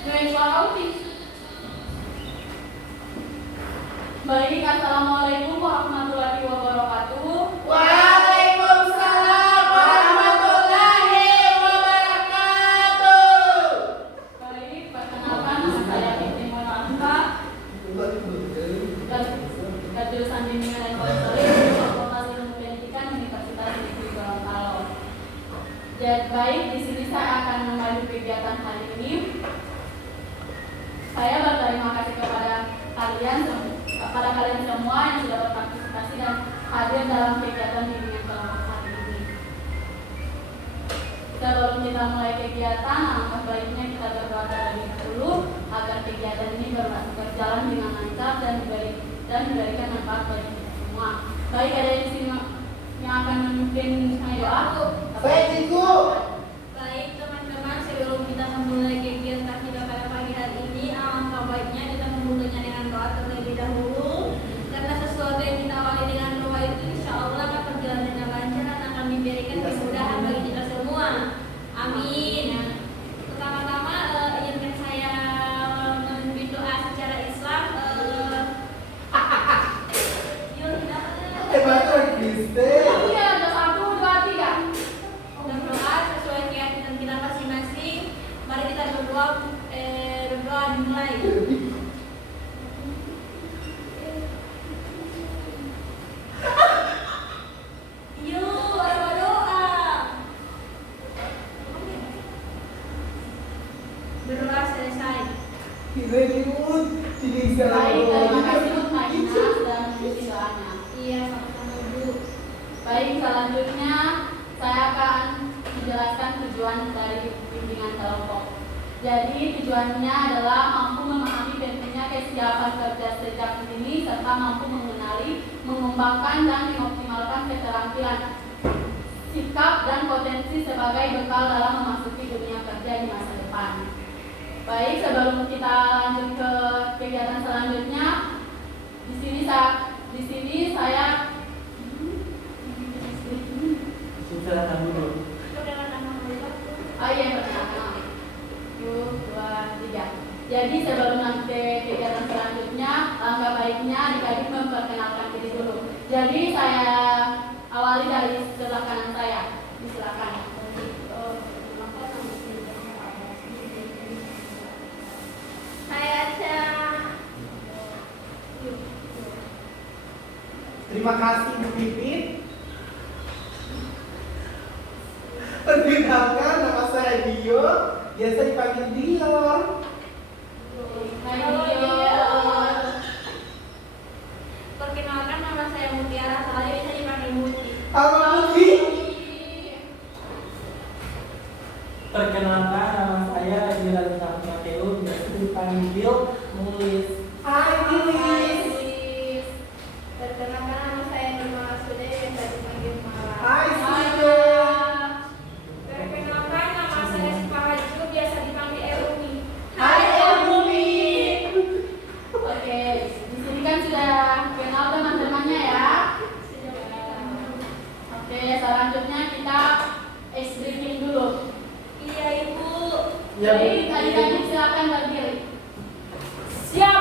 Baik, assalamualaikum warahmatullahi wabarakatuh. Waalaikumsalam warahmatullahi wabarakatuh. Baik, perkenalkan nama saya Fitri Monanta dan jurusan bimbingan dan konseling Fakultas Ilmu Pendidikan Universitas Negeri Gorontalo. Jadi baik, di sini saya akan memandu kegiatan hari ini. Saya berterima kasih kepada kalian semua yang sudah berpartisipasi dan hadir dalam kegiatan bimbingan kelompok hari ini. Sebelum kita mulai kegiatan, alangkah baiknya kita berdoa terlebih dahulu agar kegiatan ini berjalan dengan lancar dan memberikan manfaat bagi kita semua. Baik, ada di sini yang akan memimpin doa. Baik teman-teman, sebelum kita memulai kegiatan kita pada pagi hari ini, alangkah baiknya kita memulainya dengan doa terlebih dahulu. Karena sesuatu yang kita awali dengan doa itu insya Allah akan berjalan dengan lancar dan akan diberikan kemudahan bagi kita semua. Amin. Pertama-tama izinkan saya memimpin doa secara Islam. Berdoa sesuai keyakinan kita masing-masing. Mari kita berdoa dimulai. Berdoa selesai. Baik, terima kasih untuk Naina sudah mengisi doanya. Iya, sama-sama Bu. Baik, selanjutnya saya akan menjelaskan tujuan dari bimbingan kelompok. Jadi tujuannya adalah mampu memahami pentingnya kesiapan kerja sejak dini serta mampu mengenali, mengembangkan dan mengoptimalkan keterampilan, sikap dan potensi sebagai bekal dalam memasuki dunia kerja di masa depan. Baik, sebelum kita lanjut ke kegiatan selanjutnya, di sini saya Silakan dulu. oh iya, perkenalkan. 1, 2, 3. Jadi sebelum nanti kegiatan selanjutnya, langkah baiknya adik-adik memperkenalkan diri dulu. Jadi saya awali dari sebelah kanan saya. Silakan. Saya Aca. Terima kasih Bu Pipit. Perkenalkan, nama saya Dio, biasa dipanggil Dior. Perkenalkan, nama saya Mutiara, saya bisa dipanggil Muti. Halo Muti. Perkenalkan, nama saya Jilan Mateo, biasa dipanggil Mulis. Hai Dilis. Perkenalkan, nama saya Nurma Sude, biasa dipanggil Mala. Hai Sido. Perkenalkan, nama saya Siparaju, biasa dipanggil Erumi. Hai Erumi. Oke, di sini kan sudah kenal teman-temannya ya. Oke, selanjutnya kita ice breaking dulu. Iya Ibu. Ya, Bu. Jadi adik-adik silakan berdiri. Siap.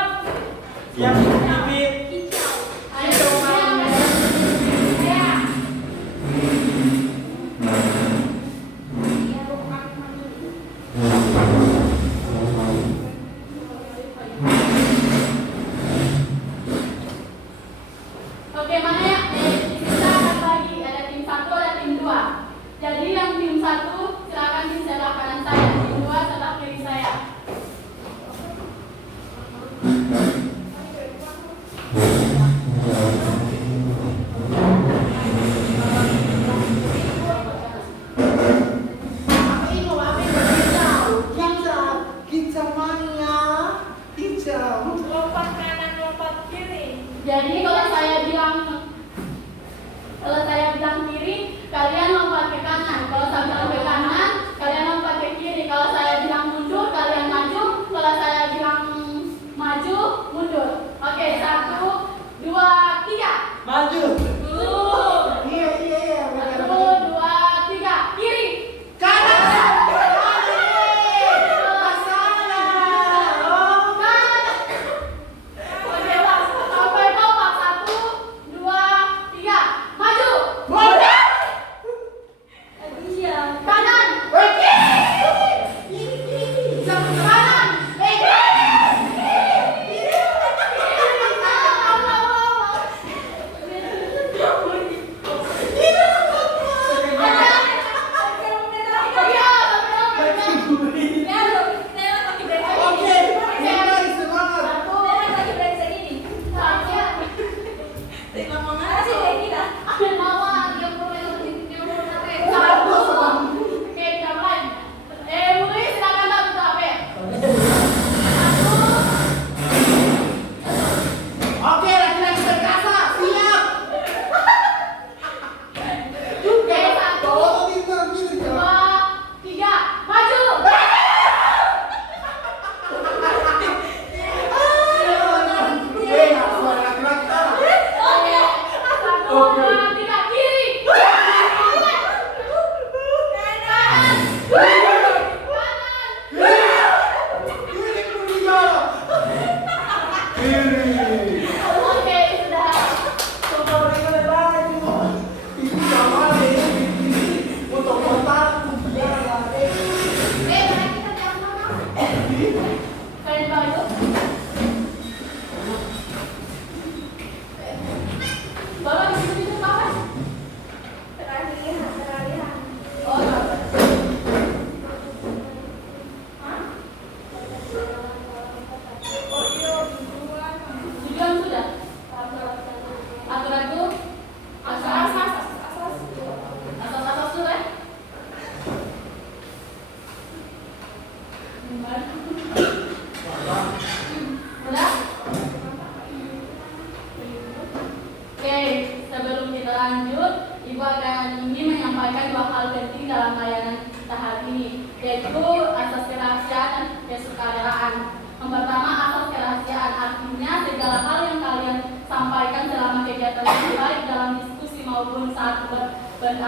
Siap, Bu Pipit. Hijau. Ayo semuanya. Ya. Iya Bu, kami mandi. Oke, mana ya? Kita akan bagi ada tim 1, ada tim 2. Jadi yang tim 1 silakan di sebelah kanan saya, tim 2 sebelah kiri saya. Udah? Oke, sebelum kita lanjut, Ibu akan ingin menyampaikan dua hal penting dalam layanan kita hari ini, yaitu asas kerahasiaan dan kesukarelaan. Yang pertama, asas kerahasiaan, artinya segala hal yang kalian sampaikan selama kegiatan ini, baik dalam diskusi maupun saat berbagi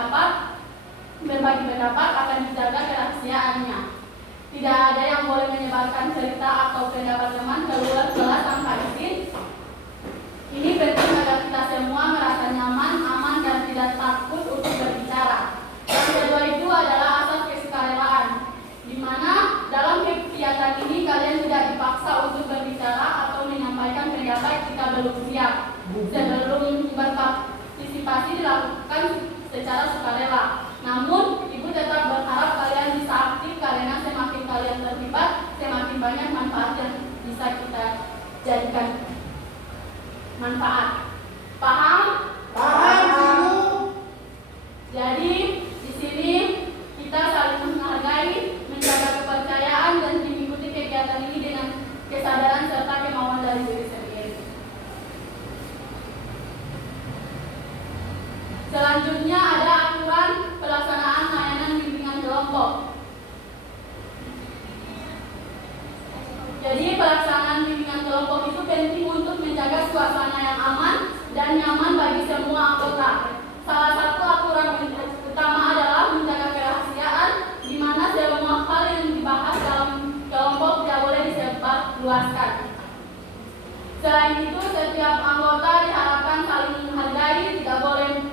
pendapat, akan dijaga kerahasiaannya. Tidak ada yang boleh menyebarkan cerita atau pendapat teman keluar kelas tanpa izin. Ini penting agar kita semua merasa nyaman, aman, dan tidak takut untuk berbicara. Yang kedua itu adalah asas kesukarelaan, di mana dalam kegiatan ini kalian tidak dipaksa untuk berbicara atau menyampaikan pendapat jika belum siap. Sebelum berpartisipasi dilakukan secara sukarela. Namun, Ibu tetap berharap kalian bisa aktif karena semakin kalian terlibat, semakin banyak manfaat yang bisa kita jadikan manfaat. Paham? Paham, Ibu. Jadi, di sini kita saling menghargai, menjaga kepercayaan, dan mengikuti kegiatan ini dengan kesadaran serta kemauan dari diri sendiri. Selanjutnya ada aturan pelaksanaan layanan bimbingan kelompok. Jadi pelaksanaan bimbingan kelompok itu penting untuk menjaga suasana yang aman dan nyaman bagi semua anggota. Salah satu aturan utama adalah menjaga kerahasiaan, di mana semua hal yang dibahas dalam kelompok tidak boleh disebarluaskan. Selain itu, setiap anggota diharapkan saling menghargai, tidak boleh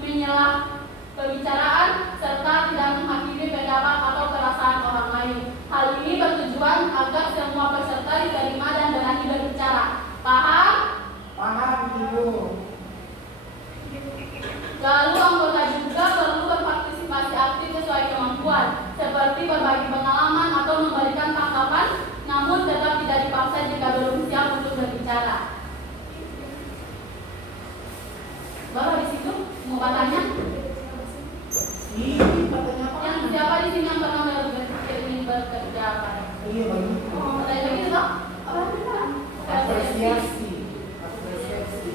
menyelah pembicaraan, serta tidak menghakimi pendapat atau perasaan orang lain. Hal ini bertujuan agar semua peserta diterima dan berani berbicara. Paham? Paham, Ibu. Lalu anggota juga perlu berpartisipasi aktif sesuai kemampuan, seperti berbagi pengalaman atau memberikan tanggapan, namun tetap tidak dipaksa jika belum siap untuk berbicara. Baru di situ mau bertanya? Ini katanya apa? Yang siapa di sini yang pernah berpikir ingin bekerja pada? Iya, bagus. Katanya begitu toh? Apa itu kan? Apresiasi. Apresiasi.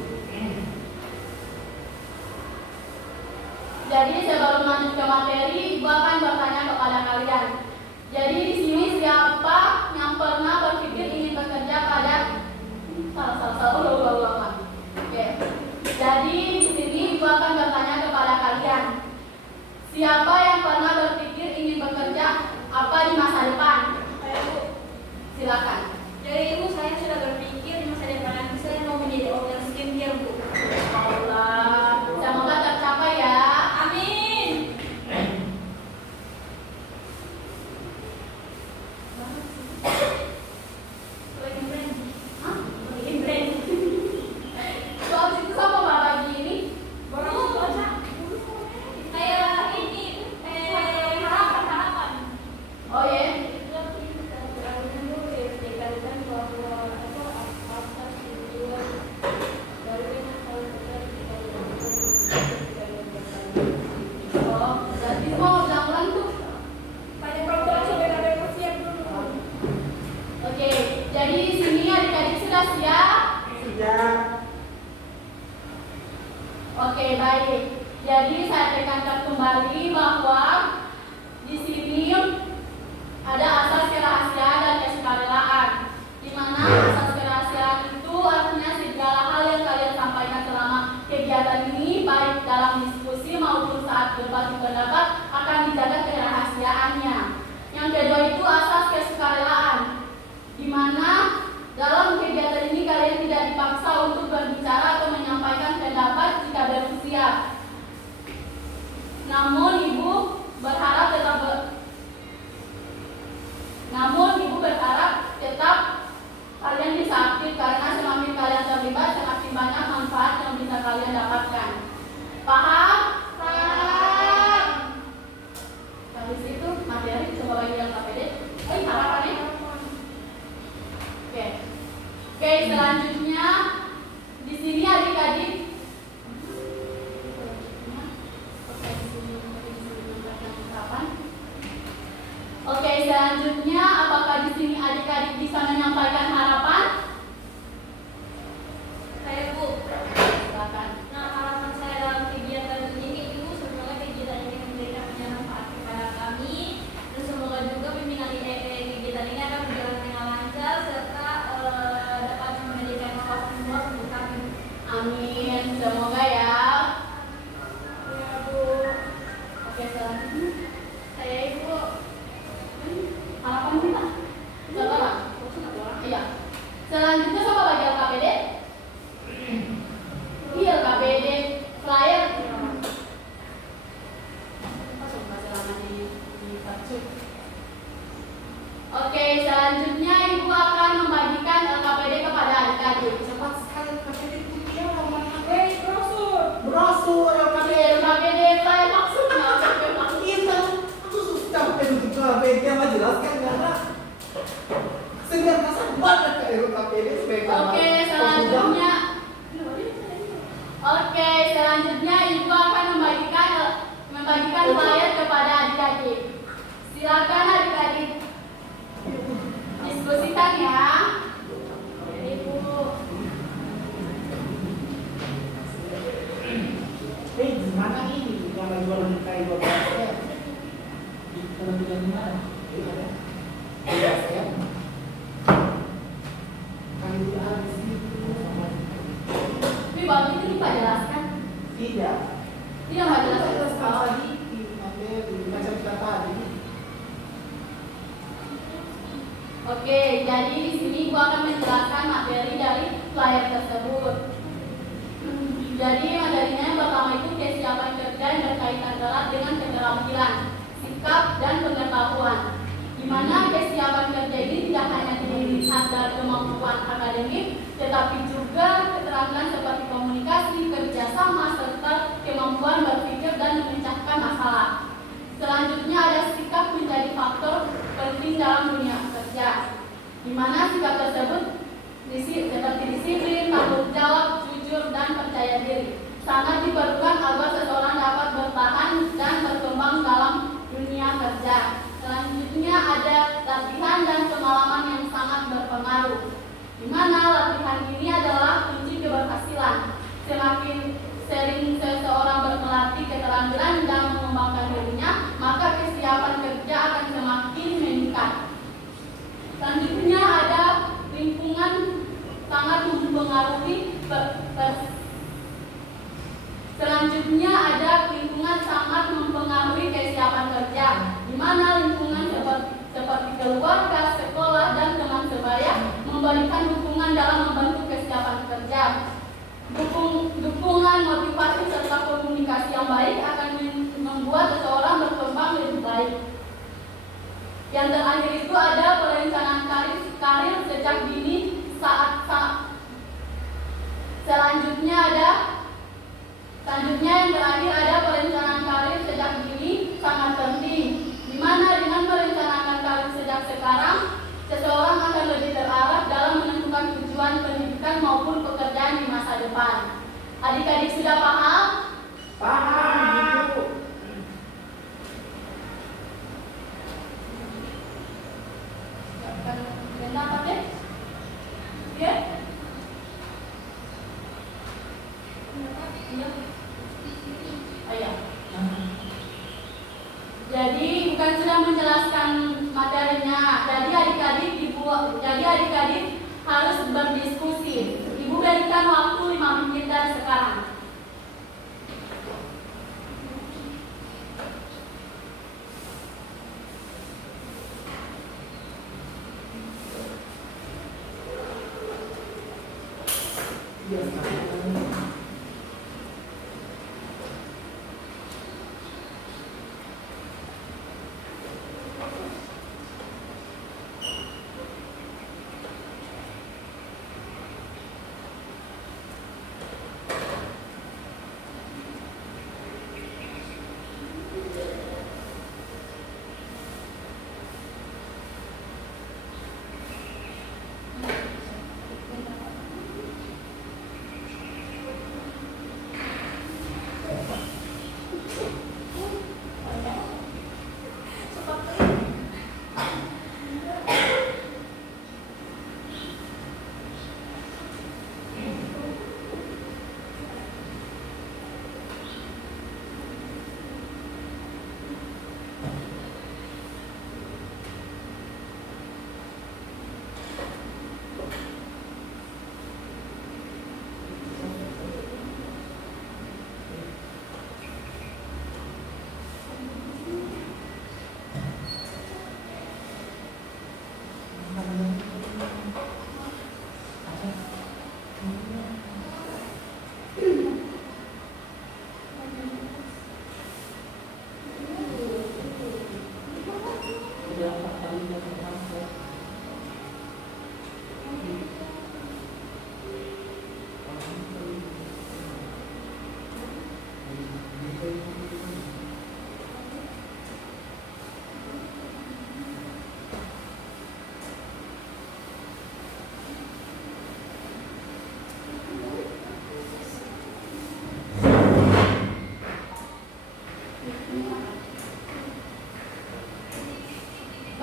Jadi sebelum lanjut ke materi, Ibu akan bertanya kepada kalian. Jadi di sini siapa yang pernah berpikir ingin bekerja pada ulang. Oke. Jadi di sini Ibu akan bertanya kepada kalian. Siapa yang pernah berpikir ingin bekerja apa di masa depan? Saya Bu. Silakan. Dari Ibu saya sudah berpikir di masa depan saya mau menjadi owner skincare Bu. Allah, semoga tercapai ya. Amin. Hah? Soal itu sama Bapak ini. Kayak ini harapan. Oh ya. Oh, berarti mau ulang-ulang tuh. Oke, jadi di sini adik-adik sudah siap? Sudah. Oke, baik. Jadi saya tekankan kembali bahwa di sini ada asas kerahasiaan dan kesukarelaan. Di mana asas kerahasiaan itu artinya segala hal yang kalian sampaikan selama kegiatan ini, baik dalam diskusi maupun saat berbagi pendapat, akan dijaga kerahasiaannya. Yang kedua itu asas kesukarelaan, di mana dalam kegiatan ini kalian tidak dipaksa untuk berbicara atau menyampaikan pendapat jika belum siap. Namun Ibu berharap tetap kalian bisa aktif karena semakin kalian terlibat, semakin banyak manfaat yang bisa kalian dapatkan. Paham? Paham. Habis itu materi coba bagi yang KPD. Harapannya? Oke, selanjutnya di sini adik-adik. Oke, selanjutnya apakah Apakah di sini adik-adik bisa menyampaikan harapan? Saya Bu. Silakan. Nah, harapan saya dalam kegiatan ini Ibu, semoga kegiatan ini memberikan banyak manfaat kepada kami dan semoga juga pimpinan kegiatan ini akan berjalan dengan lancar serta dapat memberikan wawasan luas untuk kami. Amin. Semoga ya. Ya Bu. Oke, selanjutnya. Saya Ibu. Harapan kita. Saudara. Iya. Selanjutnya sama bagi LKPD. Iya, LKPD flyer. Masuk masih lama di Patsu. Oke, selanjutnya Ibu akan membagikan LKPD kepada adik-adik. Cepat sekali LKPD itu dia namanya. Brosur Brosur LKPD. LKPD flyer maksudnya LKPD maksudnya. Iya, aku susah capek untuk LKPD yang jelaskan karena segar kasar banget ke LKPD sebagai Oke, selanjutnya. Oke, selanjutnya Ibu akan membagikan flyer kepada adik-adik. Silakan adik-adik diskusikan ya. Ibu. Gimana ini yang lagi jualan kayak 12 Di dalam bidang mana? Iya, saya. Kali di habis itu. Tapi waktu itu Pak jelaskan. Tidak. Tidak Pak jelaskan. Jelaskan tadi di materi baca kita tadi. Oke, jadi di sini Ibu akan menjelaskan materi dari flyer tersebut. Jadi materinya yang pertama itu kesiapan kerja yang berkaitan erat dengan keterampilan, sikap dan pengetahuan. Di mana kesiapan kerja ini tidak hanya dilihat dari kemampuan akademik, tetapi juga keterampilan seperti komunikasi, kerjasama, serta kemampuan berpikir dan memecahkan masalah. Selanjutnya ada sikap menjadi faktor penting dalam dunia kerja, di mana sikap tersebut seperti disiplin, tanggung jawab, jujur, dan percaya diri sangat diperlukan agar seseorang dapat bertahan dan berkembang dalam dunia kerja. Selanjutnya ada latihan dan pengalaman yang sangat berpengaruh, di mana latihan ini adalah kunci keberhasilan. Semakin sering seseorang berlatih keterampilan dan mengembangkan dirinya, maka kesiapan kerja akan semakin meningkat. Selanjutnya ada lingkungan sangat mempengaruhi Selanjutnya ada lingkungan sangat mempengaruhi kesiapan kerja, di mana lingkungan seperti keluarga, sekolah, dan teman sebaya memberikan dukungan dalam membentuk kesiapan kerja. Dukungan, motivasi, serta komunikasi yang baik akan membuat seseorang berkembang lebih baik. Yang terakhir itu ada perencanaan karir sejak dini Selanjutnya yang terakhir ada perencanaan karir sejak dini sangat penting, di mana dengan merencanakan karir sejak sekarang, seseorang akan lebih terarah dalam menentukan tujuan pendidikan maupun pekerjaan di masa depan. Adik-adik sudah paham? Paham, Ibu. Benda apa deh? Ya? Ayo. Jadi bukan sudah menjelaskan materinya. Jadi adik-adik harus berdiskusi. Ibu berikan waktu 5 menit dari sekarang.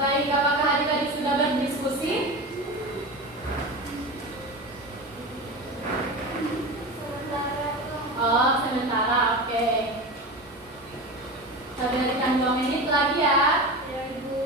Baik, apakah adik-adik sudah berdiskusi? Oh, sementara, oke. Saya berikan 2 menit lagi ya. Ya Ibu.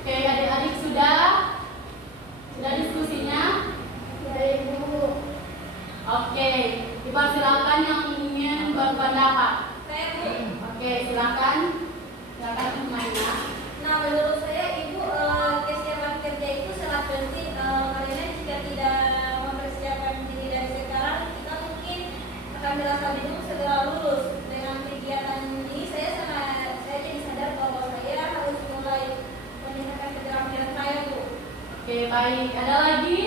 Oke, adik-adik sudah diskusinya? Ya Ibu. Oke, dipersilakan yang ingin berpendapat. Saya Bu. Oke, silakan semuanya. Nah, menurut saya Ibu, kesiapan kerja itu sangat penting karena jika tidak mempersiapkan diri dari sekarang, kita mungkin akan merasa bingung segera lulus. Dengan kegiatan ini, saya jadi sadar bahwa saya harus mulai meningkatkan keterampilan saya, Bu. Oke, baik. Ada lagi?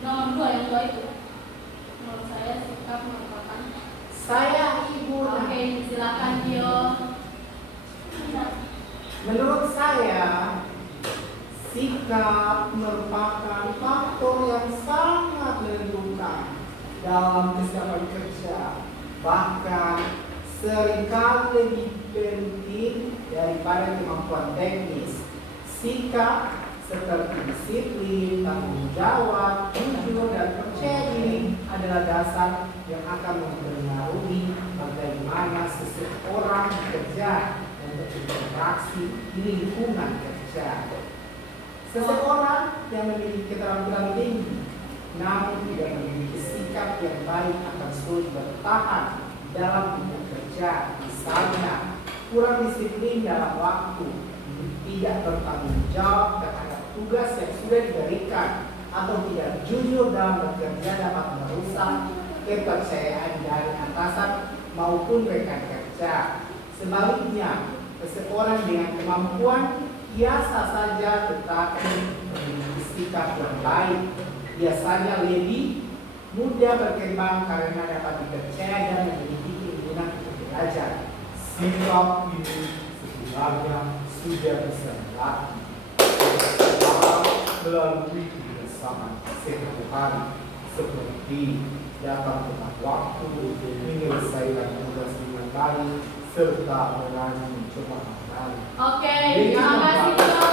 Nomor 2, yang 2 itu. Menurut saya sikap merupakan. Saya Ibu. Oke, silakan Dio. Menurut saya, sikap merupakan faktor yang sangat menentukan dalam kesiapan kerja. Bahkan seringkali lebih penting daripada kemampuan teknis. Sikap seperti disiplin, tanggung jawab, jujur, dan percaya diri adalah dasar yang akan mempengaruhi bagaimana seseorang bekerja dan berinteraksi di lingkungan kerja. Seseorang yang memiliki keterampilan tinggi namun tidak memiliki sikap yang baik akan sulit bertahan dalam lingkungan kerja. Misalnya, kurang disiplin dalam waktu, tidak bertanggung jawab terhadap tugas yang sudah diberikan, atau tidak jujur dalam bekerja dapat merusak kepercayaan dari atasan maupun rekan kerja. Sebaliknya, seseorang dengan kemampuan biasa saja tetapi memiliki sikap yang baik biasanya lebih mudah berkembang karena dapat dipercaya dan memiliki keinginan untuk belajar. Sikap ini sebenarnya sudah bisa dilatih melalui kebersamaan sehari-hari seperti datang tepat waktu, menyelesaikan tugas dengan baik, serta berani mencoba hal. Oke, terima kasih Dio.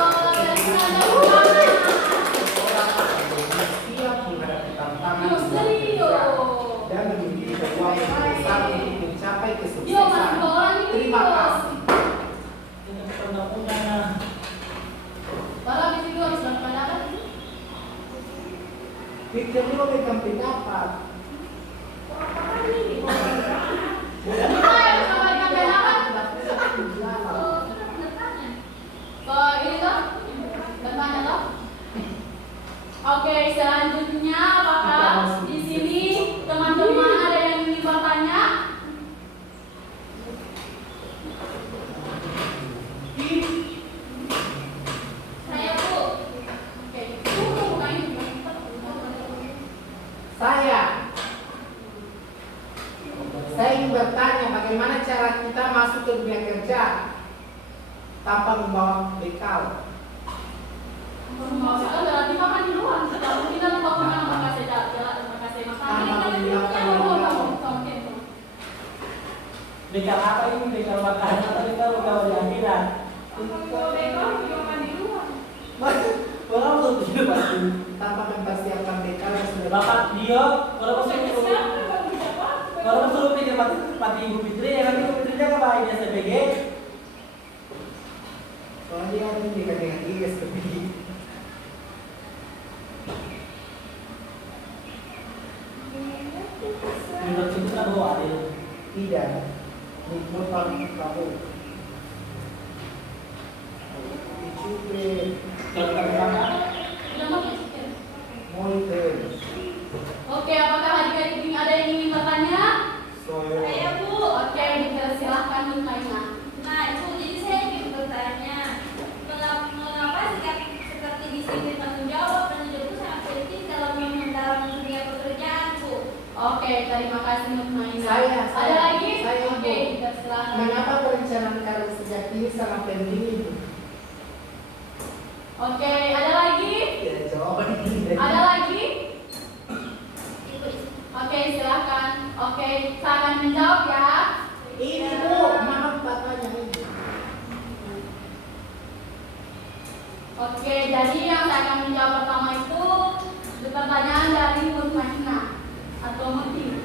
Siap menghadapi tantangan Dio. dan memiliki peluang yang besar untuk mencapai Dio, masih kesuksesan. orang ini, Terima Dio. kasih. Ini undang-undangnya. Baru habis itu harus berpendapat. Kita dulu berikan pendapat. Oke, selanjutnya apakah di sini teman-teman ada yang ingin bertanya? Saya Bu. Oke, bukan itu. Saya ingin bertanya bagaimana cara kita masuk ke dunia kerja tanpa membawa bekal. Maksudnya berarti makan di luar. Kalau kita membangun makasih jalan, makasih makan. Bekal apa ini? Bekal makanan atau bekal di akhirat? Kalau bekal juga makan di luar. Orang belum tidur Bapak dia kalau suruh pikir mati Ibu Fitri, ya kan Ibu Fitrinya kebahain SPG. Soalnya dia kan ini kan dengan IS tapi Menurut itu kan bawa adil. tidak. Nikmat kamu. Dicuci, Kalau kita berapa? Sudah mau ya? monitor, Oke, apakah adik-adik ini ada yang ingin bertanya? soil. Saya Bu. Oke, dipersilahkan Bu Naina. Nah Ibu, jadi saya ingin bertanya, mengapa sikap seperti disiplin tanggung jawab dan itu sangat penting dalam dunia pekerjaan Bu? Oke, terima kasih Bu Naina. Saya. Ada lagi? Saya, Oke, Bu. dipersilahkan. Mengapa perencanaan karir sejak ini sangat penting itu? Oke, ada lagi? Ya jawaban ini. Ada lagi? Ibu. Oke, silakan. Oke, saya akan menjawab ya. Ini Bu, maaf bapaknya ini. Oke, jadi yang saya akan menjawab pertama itu pertanyaan dari Mutmainah atau Muti.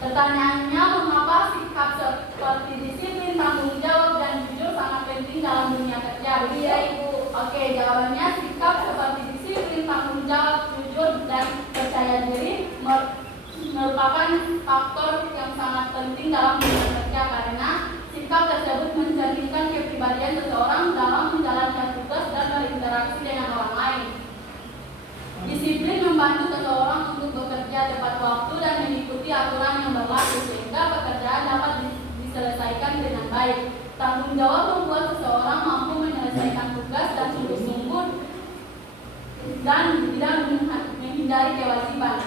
Pertanyaannya, mengapa sikap seperti disiplin, tanggung jawab, dan jujur sangat penting dalam dunia kerja? Iya Ibu. Oke, jawabannya sikap seperti disiplin, tanggung jawab, jujur, dan percaya diri merupakan faktor yang sangat penting dalam dunia kerja karena sikap tersebut mencerminkan kepribadian seseorang dalam menjalankan tugas dan berinteraksi dengan orang lain. Disiplin membantu seseorang untuk bekerja tepat waktu dan mengikuti aturan yang berlaku sehingga pekerjaan dapat diselesaikan dengan baik. Tanggung jawab membuat seseorang mampu menyelesaikan tugas dan sungguh-sungguh dan tidak menghindari kewajiban.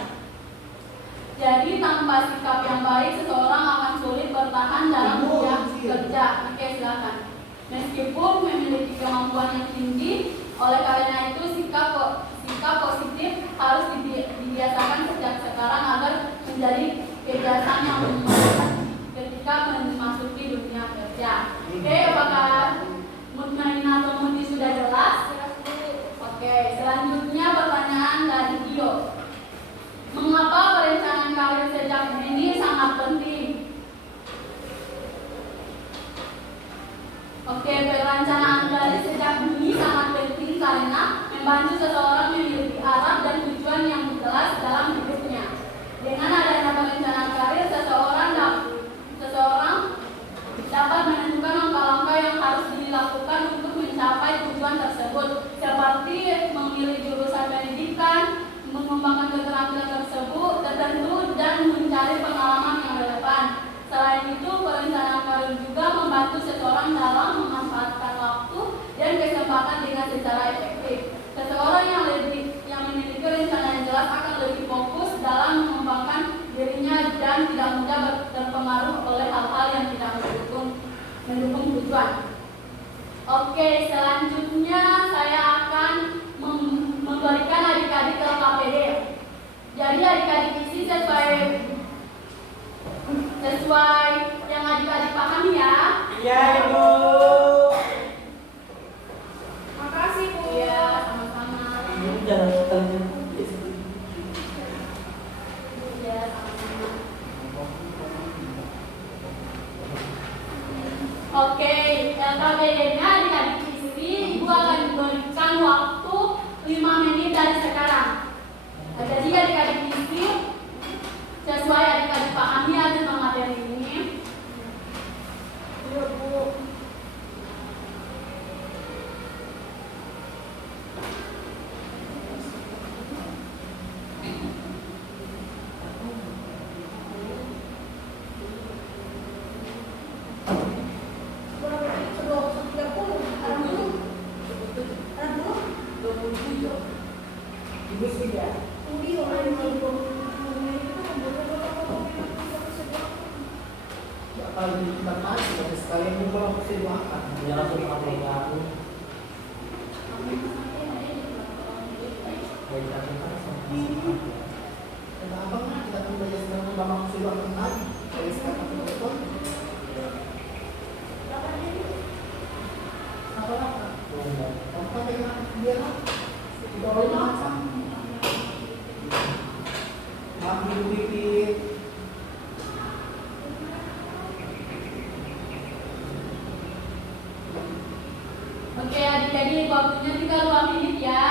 Jadi tanpa sikap yang baik seseorang akan sulit bertahan dalam dunia kerja. Oke, silakan. Meskipun memiliki kemampuan yang tinggi, oleh karena itu sikap positif harus dibiasakan sejak sekarang agar menjadi kebiasaan yang memudahkan ketika memasuki dunia kerja. Oke, apakah Mutmainah atau Muti sudah jelas? Oke, selanjutnya pertanyaan dari Dio. Mengapa perencanaan karir sejak ini sangat penting? Oke, perencanaan karir sejak dini sangat penting karena membantu seseorang memiliki arah dan tujuan yang jelas dalam hidupnya. Dengan adanya perencanaan karir, seseorang dapat menentukan langkah-langkah yang harus dilakukan untuk mencapai tujuan tersebut, seperti memilih jurusan pendidikan, mengembangkan keterampilan tersebut tertentu, dan mencari pengalaman yang relevan. Selain itu, perencanaan karir juga membantu seseorang dalam memanfaatkan waktu dan kesempatan dengan secara efektif. Seseorang yang memiliki rencana yang jelas akan lebih fokus dalam mengembangkan dirinya dan tidak mudah terpengaruh oleh hal-hal yang tidak mendukung tujuan. Oke, selanjutnya saya akan memberikan adik-adik ke KPD. Jadi adik-adik isi sesuai yang adik-adik pahami ya. Iya Ibu. Makasih Bu. Iya, sama-sama. Ibu jangan terlalu. Iya, sama-sama. Oke, LKPD-nya adik-adik isi, Ibu akan diberikan waktu 5 menit dari sekarang. Jadi adik-adik isi sesuai adik-adik pahami ya tentang materi ini. Iya Bu. Ibu sudah. Ya kalau di tempat tapi sekalian ibu kalau mesti makan. Ya langsung makan aku. Baik tapi kan Kata abang kan kita tunggu aja sekarang bapak mesti makan lagi. Dari sekarang ke depan. Apa? Apa yang dia lah? Kita orang makan. Ibu Pipit. Oke adik-adik, waktunya tinggal 2 menit ya.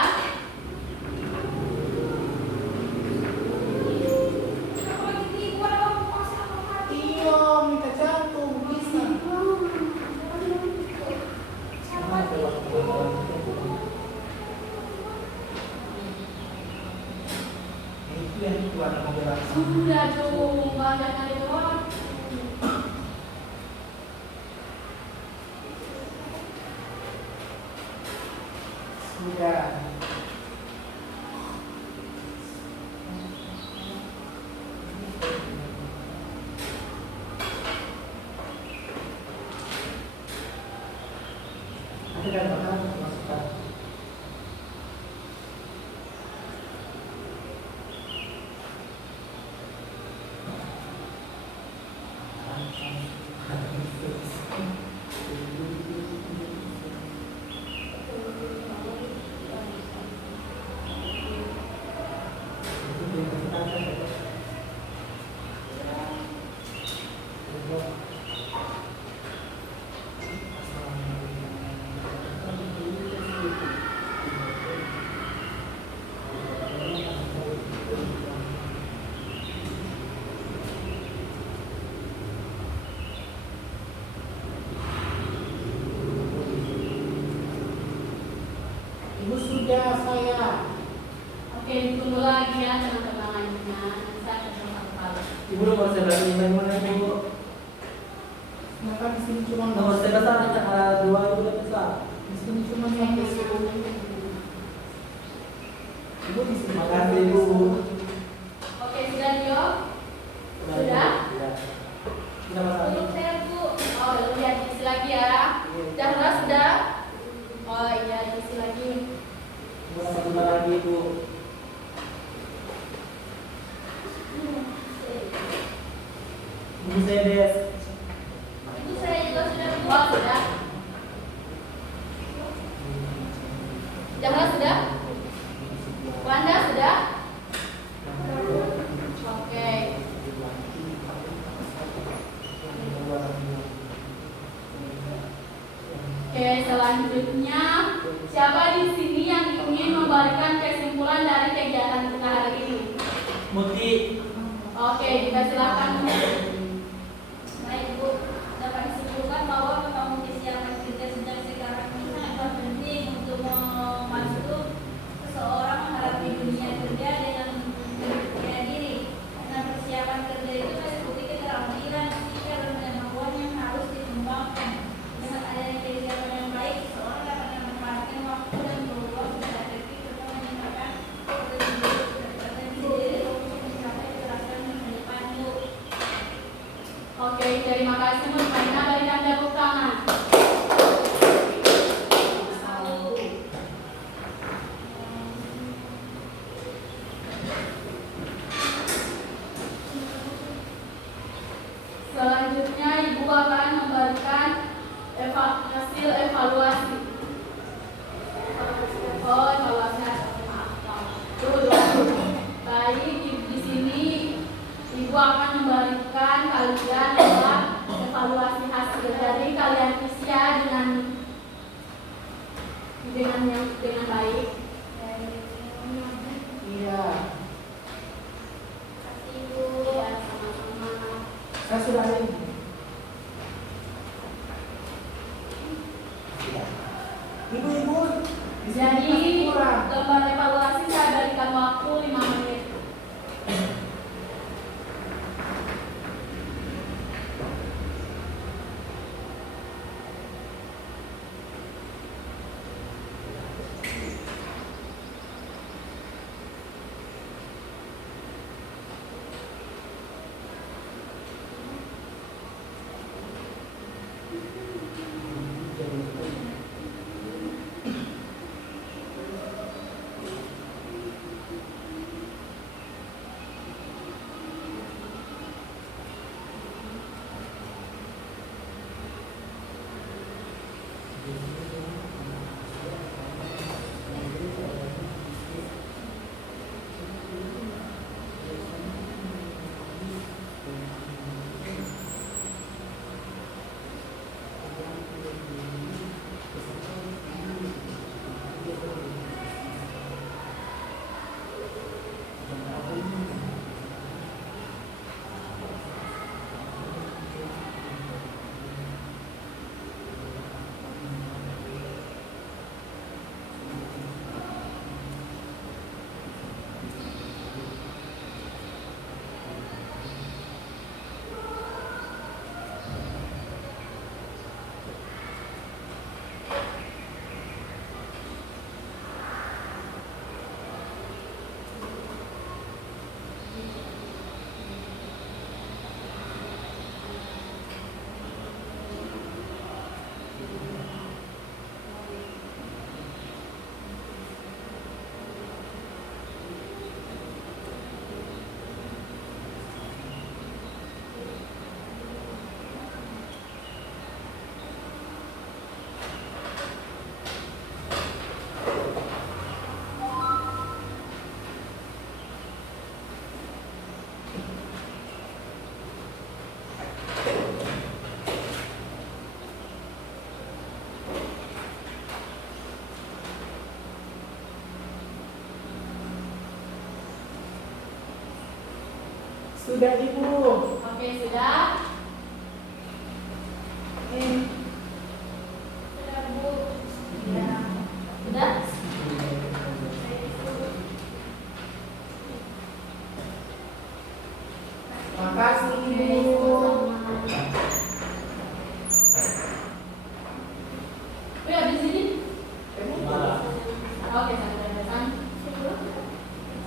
Iya, minta jantung bisa. Itu yang Tuhan mau bilang. Sudah dong, banyak kali waktu. Sudah. Ada kan makan masukkan. Ibu sudah saya. Oke, ditunggu lagi ya teman-teman lainnya. Bisa ketemu satu kali. Ibu udah mau saya bagi mana ibu? Makan di sini cuma Nomor saya besar, ada 2 ibu udah besar. di sini cuma sampai 10. Ibu di sini Makasih ibu. Oke, sudah Dio? Sudah? Sudah Mas Untuk saya Bu. Oh, lihat diisi lagi ya. Zahra sudah? Oh iya, diisi lagi. Ibu sama lagi ibu. Ibu saya des. Ibu saya juga sudah Bu. Oh, sudah. Zahra sudah? Wanda sudah? Oke. Oke, selanjutnya siapa di sini yang ingin memberikan kesimpulan dari kegiatan kita hari ini? Muti. Oke, kita silakan. Baik Bu, dapat disimpulkan bahwa membangun kesiapan kerja sejak sekarang ini sangat penting untuk memasuki seseorang menghadapi dunia kerja dengan percaya diri. Karena persiapan kerja itu meliputi keterampilan, sikap dan kemampuan yang harus dikembangkan. Dengan adanya kesiapan yang baik, seseorang dapat memanfaatkan waktu dan peluang secara efektif serta meningkatkan potensi diri untuk mencapai kejelasan masa depan Bu. Oke, terima kasih Musmaina, berikan tepuk tangan. Selanjutnya Ibu akan memberikan hasil evaluasi. Oh, evaluasi hasil, maaf. Tunggu. Baik, di sini Ibu akan memberikan kalian evaluasi hasil. Jadi kalian isi ya dengan baik. Iya. Ibu, ya sama-sama. Saya sudah ada ibu. Ibu, di sini Jadi masih kurang. gambar evaluasi saya berikan waktu 5 menit. Sudah Ibu. Oke, sudah. Sudah Bu. Ya. Sudah. Makasih Oke, Ibu. sama-sama. Habis ini? Marah. Oke, sampai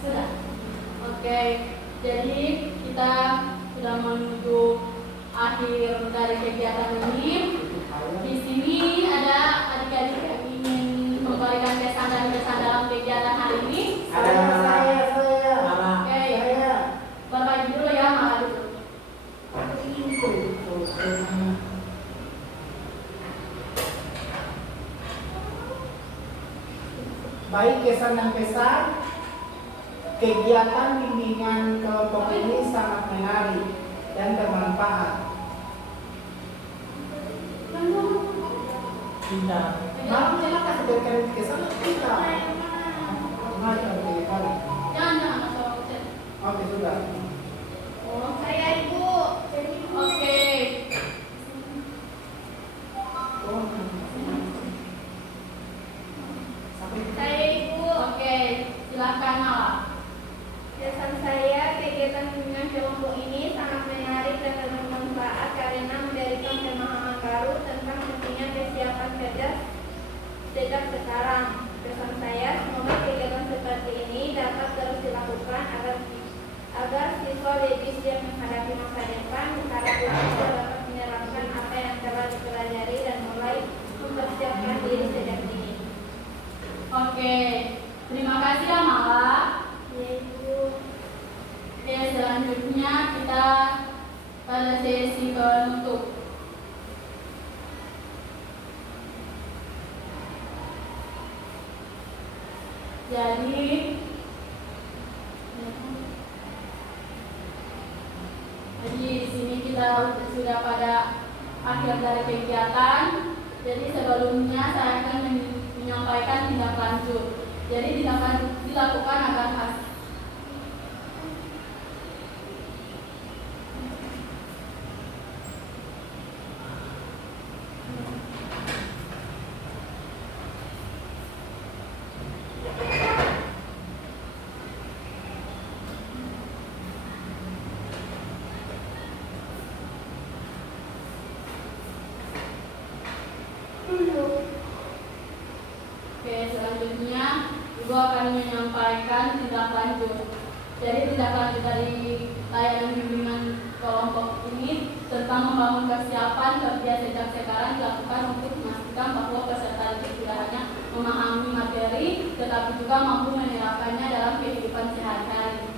sudah. Oke, jadi kita sudah menuju akhir dari kegiatan ini. Di sini ada adik-adik yang ingin memberikan kesan dan kesan dalam kegiatan hari ini. Saya. Oke, berbagi dulu ya, malah dulu. Baik, kesan dan pesan. Kegiatan bimbingan kelompok ini sangat menarik dan bermanfaat. Pindah. Maaf, terima kasih berikan kesan dan kita. Macam kali. Jangan masuk chat. Oke, sudah. Oh, Saya Ibu. oke. Oh, sampai Saya Ibu. Oke, silakan Nala. Kesan saya, kegiatan bimbingan kelompok ini sangat menarik dan bermanfaat karena memberikan pemahaman baru tentang pentingnya kesiapan kerja sejak sekarang. Kesan saya, semoga kegiatan seperti ini dapat terus dilakukan agar siswa lebih siap menghadapi masa depan, harap siswa dapat menerapkan apa yang telah dipelajari dan mulai mempersiapkan diri sejak dini. Oke, terima kasih ya Mala. Ya, Ibu. Oke, selanjutnya kita pada sesi penutup. Jadi di sini kita sudah pada akhir dari kegiatan. Jadi sebelumnya saya akan menyampaikan tindak lanjut. Jadi tindak lanjut dilakukan agar hasil. Oke, selanjutnya Ibu akan menyampaikan tindak lanjut. Jadi tindak lanjut dari layanan bimbingan kelompok ini tentang membangun kesiapan kerja sejak sekarang dilakukan untuk memastikan bahwa peserta didik tidak hanya memahami materi, tetapi juga mampu menerapkannya dalam kehidupan sehari-hari.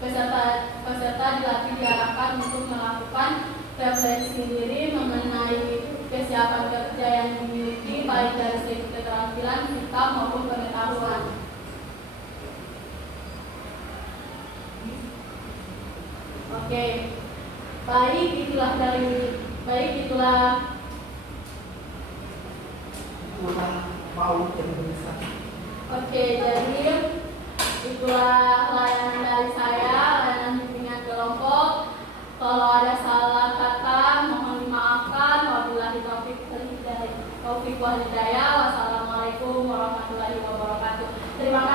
Peserta dilatih diarahkan untuk melakukan refleksi diri mengenai kesiapan kerja yang dimiliki baik dari segi keterampilan, sikap maupun pengetahuan. Oke, baik itulah mau Indonesia. Oke, jadi itulah layanan dari saya, layanan bimbingan kelompok. Kalau ada salah kata, mohon dimaafkan. Wabillahi taufiq wal hidayah. Wassalamualaikum warahmatullahi wabarakatuh. Terima kasih.